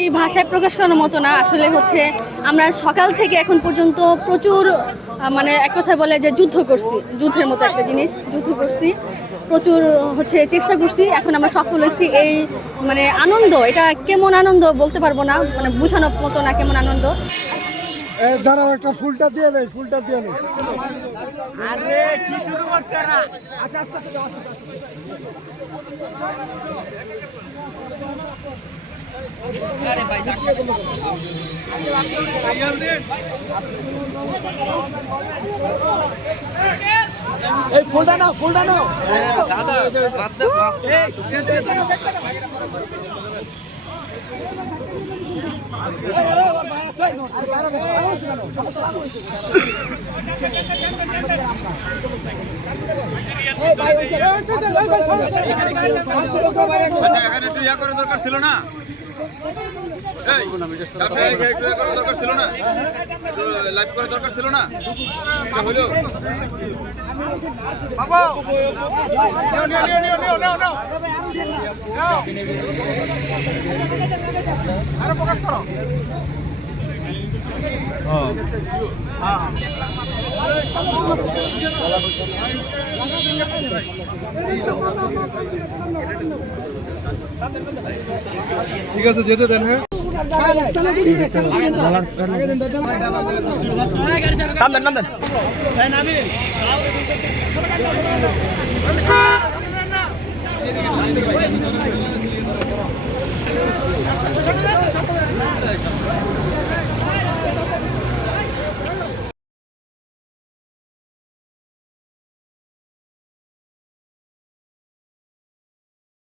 এই ভাষায় প্রকাশ করার মতো না। আসলে হচ্ছে আমরা সকাল থেকে এখন পর্যন্ত প্রচুর মানে এক কথায় বলে যে যুদ্ধের মতো একটা জিনিস, যুদ্ধ করছি, প্রচুর হচ্ছে চেষ্টা করছি, এখন আমরা সফল হয়েছি। এই মানে আনন্দ, এটা কেমন আনন্দ বলতে পারবো না, মানে বোঝানোর মতো না কেমন আনন্দ। দাঁড়াও, একটা ফুলটা দিয়ে নেই, ফুলটা দিয়ে নেই। আরে কি শুরু করছে না? আচ্ছা আস্তে আস্তে আস্তে আরে ভাই এই ফুলটা নাও, ফুলটা নাও দাদা এখানে একটু ইয়া করার দরকার ছিল না, দরকার ছিল না, লাইভ করার দরকার ছিল না, হলো বাবা আরো প্রকাশ করো। ঠিক আছে, যেতে দেন। হ্যাঁ, নাম দেন